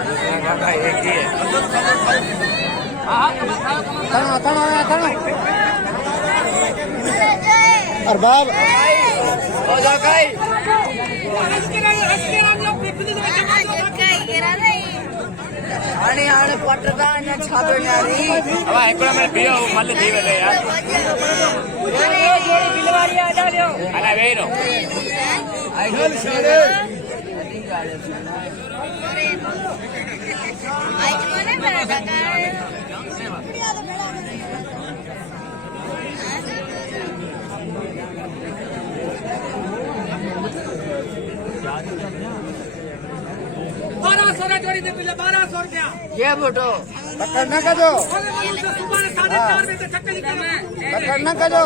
एक ही है। अरबाब आणि आणि पटका आणि छापणारी अब एकड़ा मेरे पियो मल्ल जीवले यार जोड़ी बिलवारी आ जाओ अला वेरो जोड़ी दे पिल्ला 1200 रुपया ये फोटो पकड़ना का जो सुबह 4:30 बजे तक चक्कर निकलना है पकड़ना का जो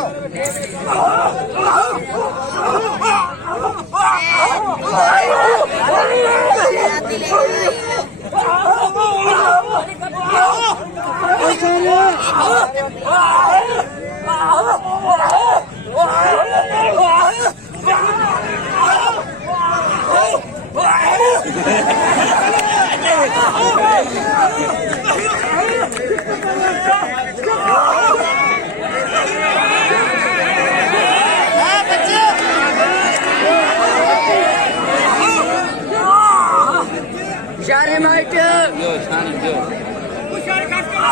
शारे माइट जो छान जो कुछ और खास कर